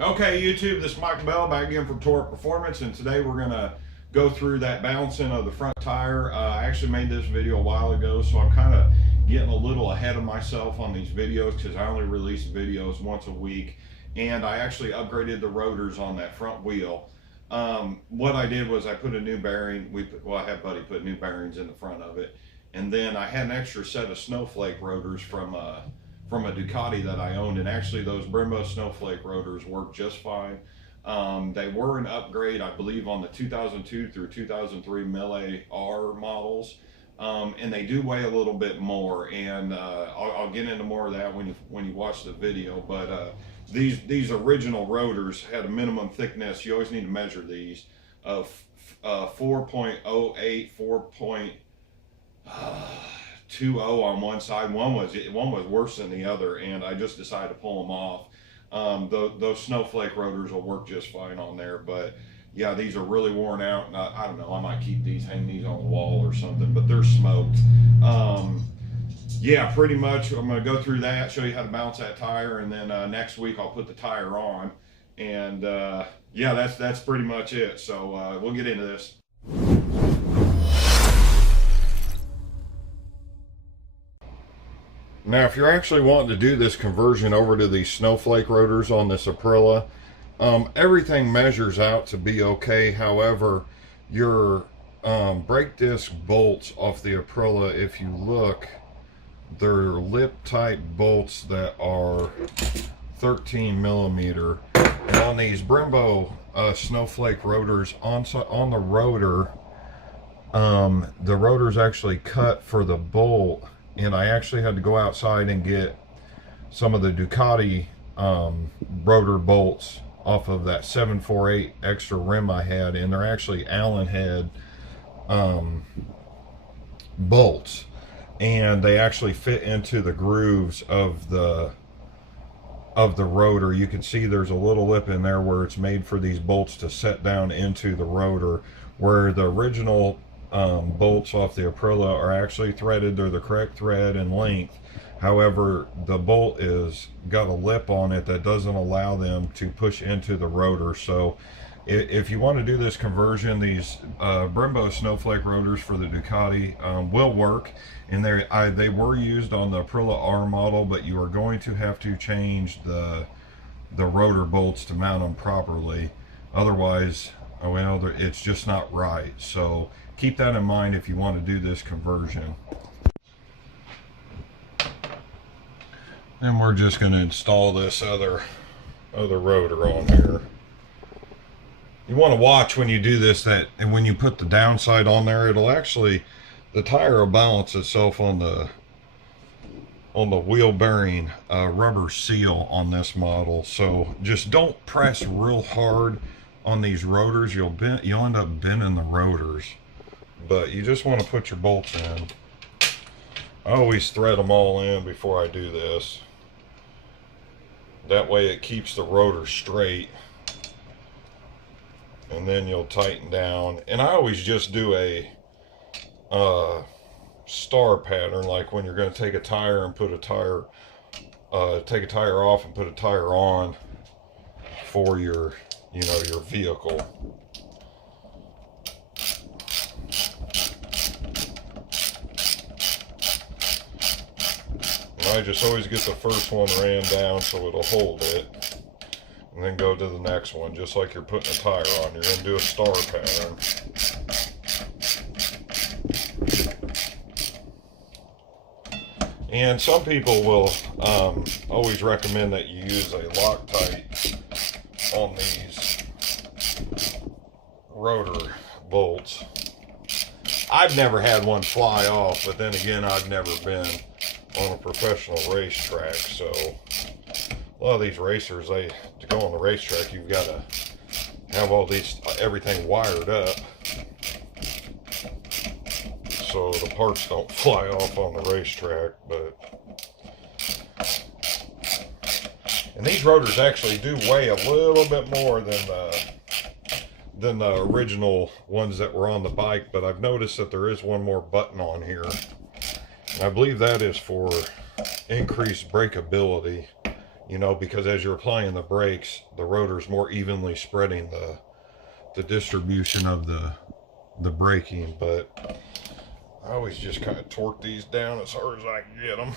Okay, YouTube, this is Mike Bell back again from TorrentPerformance, and today we're going to go through that bouncing of the front tire. I actually made this video a while ago, so I'm kind of getting a little ahead of myself on these videos because I only release videos once a week, and I actually upgraded the rotors on that front wheel. What I did was I put a new bearing. I had Buddy put new bearings in the front of it, and then I had an extra set of snowflake rotors from a Ducati that I owned, and actually those brembo snowflake rotors work just fine. They were an upgrade, I believe, on the 2002 through 2003 Mille R models, and they do weigh a little bit more, and I'll get into more of that when you watch the video. But these original rotors had a minimum thickness. You always need to measure these of 4.08, 4.20 on one side. One was worse than the other, and I just decided to pull them off. Those snowflake rotors will work just fine on there, but yeah, these are really worn out, and I don't know, I might keep these, hang these on the wall or something, but they're smoked. Yeah, pretty much I'm going to go through that, show you how to bounce that tire, and then next week I'll put the tire on, and yeah, that's pretty much it. So we'll get into this. Now, if you're actually wanting to do this conversion over to these snowflake rotors on this Aprilia, everything measures out to be okay. However, your brake disc bolts off the Aprilia, if you look, they're lip type bolts that are 13 millimeter. And on these brembo snowflake rotors, on the rotor, the rotor's actually cut for the bolt, and I actually had to go outside and get some of the Ducati rotor bolts off of that 748 extra rim I had, and they're actually Allen head bolts, and they actually fit into the grooves of the rotor. You can see there's a little lip in there where it's made for these bolts to set down into the rotor, where the original bolts off the Aprilia are actually threaded. They're the correct thread and length. However, the bolt is got a lip on it that doesn't allow them to push into the rotor. So if you want to do this conversion, these brembo snowflake rotors for the Ducati will work, and they were used on the Aprilia R model, but you are going to have to change the rotor bolts to mount them properly. Otherwise, well, it's just not right. So keep that in mind if you want to do this conversion. And we're just going to install this other rotor on here. You want to watch when you do this, and when you put the downside on there, it'll actually, the tire will balance itself on the wheel bearing rubber seal on this model. So just don't press real hard on these rotors. You'll end up bending the rotors, but you just want to put your bolts in. I always thread them all in before I do this. That way it keeps the rotor straight, and then you'll tighten down. And I always just do a star pattern, like when you're going to take a tire and put a tire, take a tire off and put a tire on for your, your vehicle. I just always get the first one ran down so it'll hold it, and then go to the next one, just like you're putting a tire on. You're going to do a star pattern. And some people will always recommend that you use a Loctite on these rotor bolts. I've never had one fly off, but then again, I've never been on a professional racetrack, so a lot of these racers, to go on the racetrack, you've got to have everything wired up so the parts don't fly off on the racetrack. And these rotors actually do weigh a little bit more than the original ones that were on the bike, but I've noticed that there is one more button on here. I believe that is for increased breakability. you know, because as you're applying the brakes, the rotor's more evenly spreading the distribution of the braking. But I always just kind of torque these down as hard as I can get them.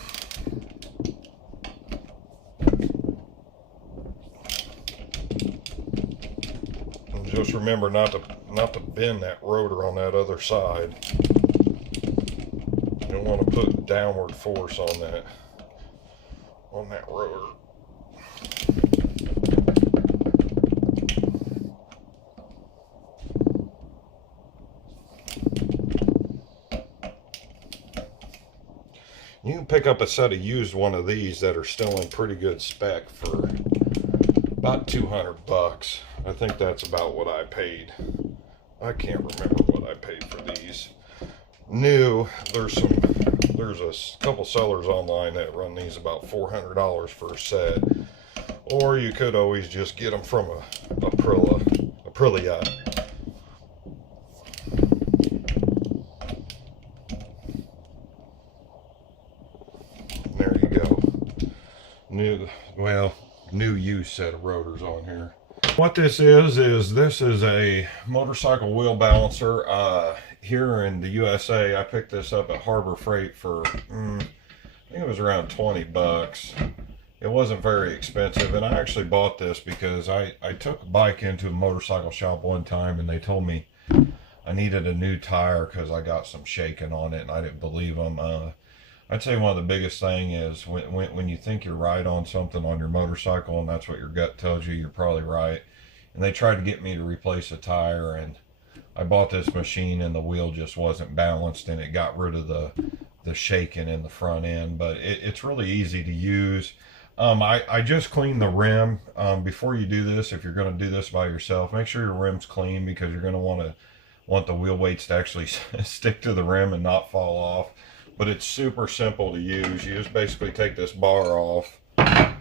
And just remember not to bend that rotor on that other side. You don't want to put downward force on that rotor. You can pick up a set of used one of these that are still in pretty good spec for about 200 bucks. I think that's about what I paid. I can't remember what I paid for these. New, there's a couple sellers online that run these about $400 for a set. Or you could always just get them from Aprilia. There you go. New use set of rotors on here. What this is a motorcycle wheel balancer. Here in the USA, I picked this up at Harbor Freight for, I think it was around 20 bucks. It wasn't very expensive, and I actually bought this because I took a bike into a motorcycle shop one time, and they told me I needed a new tire because I got some shaking on it, and I didn't believe them. I'd say one of the biggest thing is when you think you're right on something on your motorcycle, and that's what your gut tells you, you're probably right. And they tried to get me to replace a tire, and I bought this machine, and the wheel just wasn't balanced, and it got rid of the shaking in the front end. But it's really easy to use. I just cleaned the rim. Before you do this, if you're going to do this by yourself, make sure your rim's clean, because you're going to want the wheel weights to actually stick to the rim and not fall off. But it's super simple to use. You just basically take this bar off and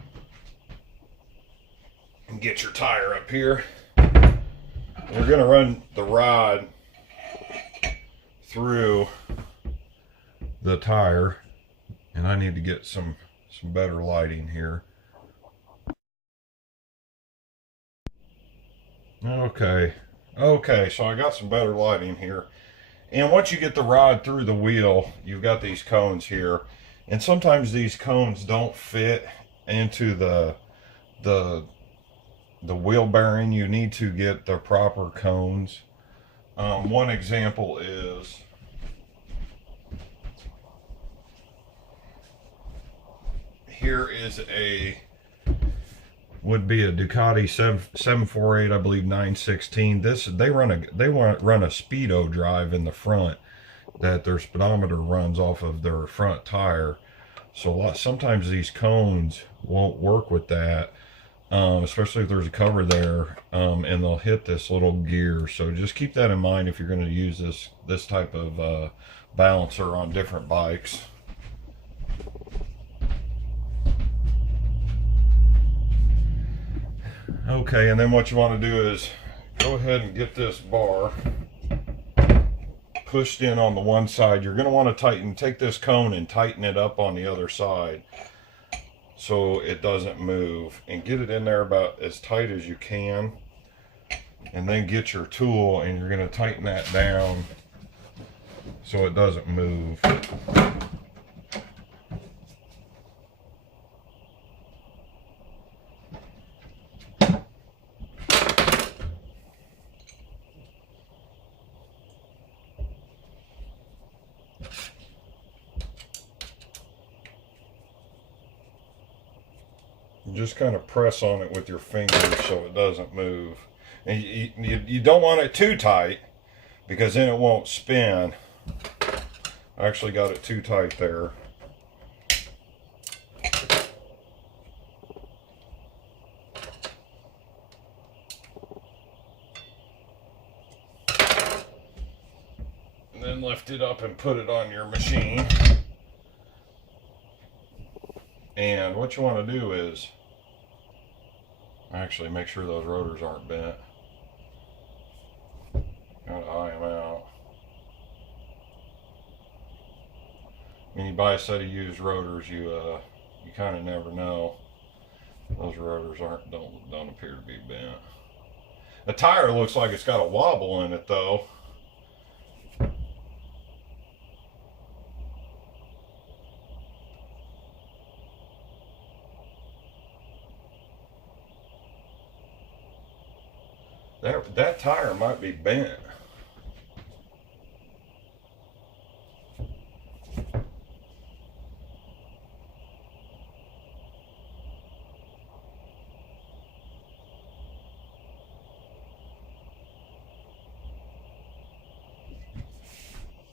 get your tire up here. We're going to run the rod through the tire, and I need to get some better lighting here. Okay, so I got some better lighting here. And once you get the rod through the wheel, you've got these cones here, and sometimes these cones don't fit into the wheel bearing. You need to get the proper cones. One example is here is would be a Ducati 748, I believe 916. They run a speedo drive in the front that their speedometer runs off of their front tire. So sometimes these cones won't work with that, especially if there's a cover there, and they'll hit this little gear. So just keep that in mind if you're going to use this type of balancer on different bikes. Okay, and then what you want to do is go ahead and get this bar pushed in on the one side. You're going to want to take this cone and tighten it up on the other side so it doesn't move, and get it in there about as tight as you can. And then get your tool, and you're going to tighten that down so it doesn't move. Just kind of press on it with your fingers so it doesn't move. And you don't want it too tight, because then it won't spin. I actually got it too tight there. And then lift it up and put it on your machine. And what you want to do is actually make sure those rotors aren't bent. Gotta eye them out. When you buy a set of used rotors, you kind of never know. Those rotors don't appear to be bent. The tire looks like it's got a wobble in it though. That tire might be bent.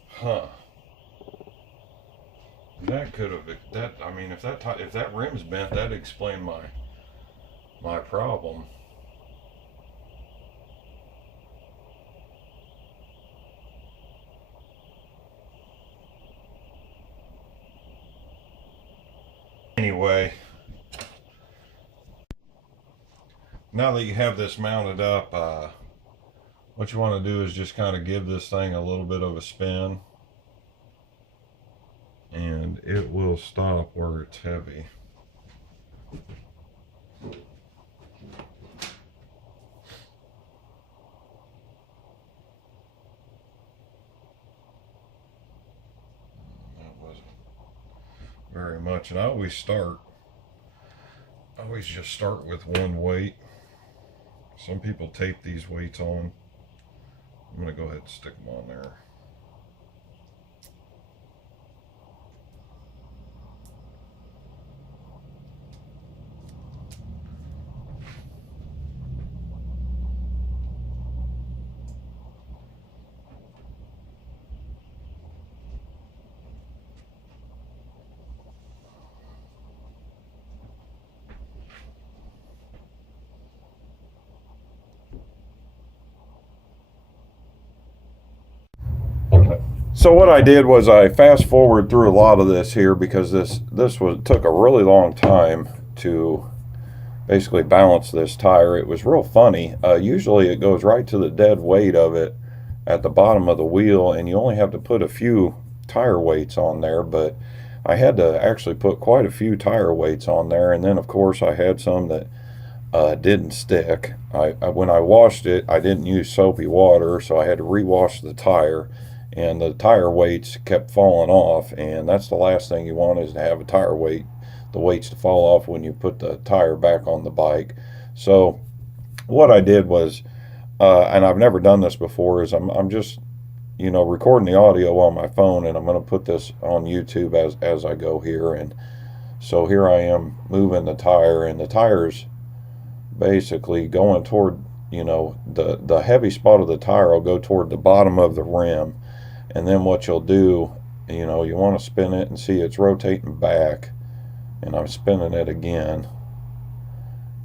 Huh. That could have, I mean, if that rim's bent, that'd explain my problem. Anyway, now that you have this mounted up, what you want to do is just kind of give this thing a little bit of a spin, and it will stop where it's heavy. That wasn't very much, and I always just start with one weight. Some people tape these weights on. I'm going to go ahead and stick them on there. So what I did was I fast forward through a lot of this here because this took a really long time to basically balance this tire. It was real funny. Usually it goes right to the dead weight of it at the bottom of the wheel, and you only have to put a few tire weights on there, but I had to actually put quite a few tire weights on there. And then of course I had some that didn't stick. When I washed it, I didn't use soapy water, so I had to rewash the tire, and the tire weights kept falling off, and that's the last thing you want, is to have the weights to fall off when you put the tire back on the bike. So what I did was, and I've never done this before, is I'm just, recording the audio on my phone, and I'm going to put this on YouTube as I go here. And so here I am moving the tire, and the tire's basically going toward, the heavy spot of the tire will go toward the bottom of the rim. And then what you'll do, you want to spin it and see it's rotating back, and I'm spinning it again,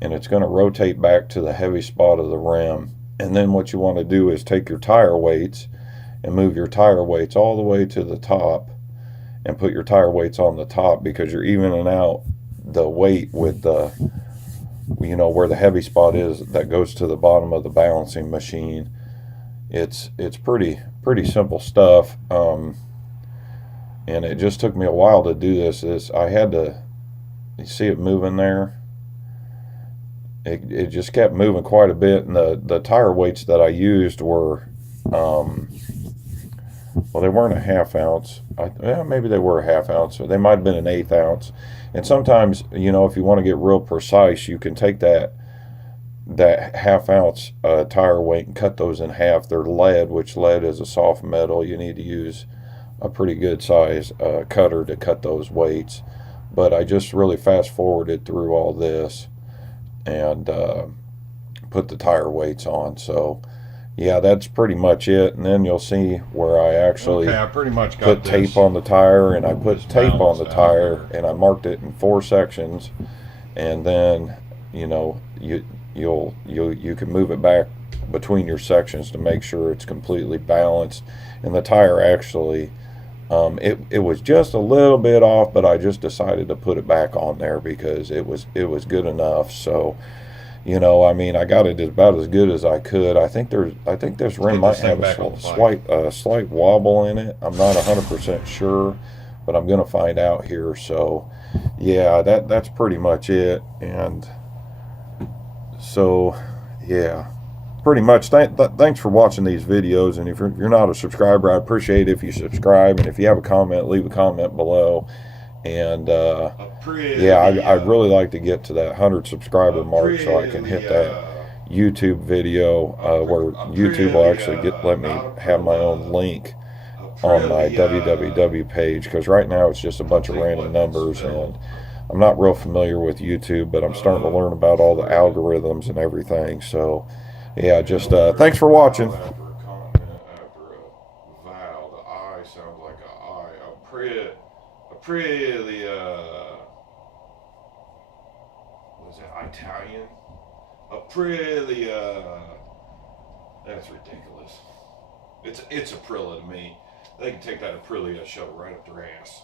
and it's going to rotate back to the heavy spot of the rim. And then what you want to do is take your tire weights and move your tire weights all the way to the top and put your tire weights on the top, because you're evening out the weight with the, where the heavy spot is that goes to the bottom of the balancing machine. It's pretty simple stuff, and it just took me a while to do this. I had to, you see it moving there? It just kept moving quite a bit, and the tire weights that I used were, well, they weren't a half ounce. Maybe they were a half ounce, or they might have been an eighth ounce. And sometimes, if you want to get real precise, you can take that half ounce tire weight and cut those in half. They're lead, which lead is a soft metal. You need to use a pretty good size cutter to cut those weights. But I just really fast forwarded through all this and put the tire weights on. So yeah, that's pretty much it. And then you'll see where I actually I pretty much put tape on the tire, and I put tape on the tire, and I marked it in 4 sections, and then you can move it back between your sections to make sure it's completely balanced. And the tire actually, it was just a little bit off, but I just decided to put it back on there because it was good enough. So I got it about as good as I could. I think this rim might have a slight wobble in it. I'm not 100% sure, but I'm going to find out here. So yeah, that's pretty much it. And So, yeah, pretty much. Thanks for watching these videos. And if you're not a subscriber, I appreciate it if you subscribe. And if you have a comment, leave a comment below. And yeah, I'd really like to get to that 100 subscriber mark so I can hit that YouTube video where YouTube will actually let me have my own link on my www page, because right now it's just a bunch of random numbers, and I'm not real familiar with YouTube, but I'm starting to learn about all the algorithms and everything. So yeah, just thanks for watching. After a continent, after a vowel, the I sounds like a I. Aprilia. Was it Italian? Aprilia. That's ridiculous. It's Aprilia to me. They can take that Aprilia, shove it right up their ass.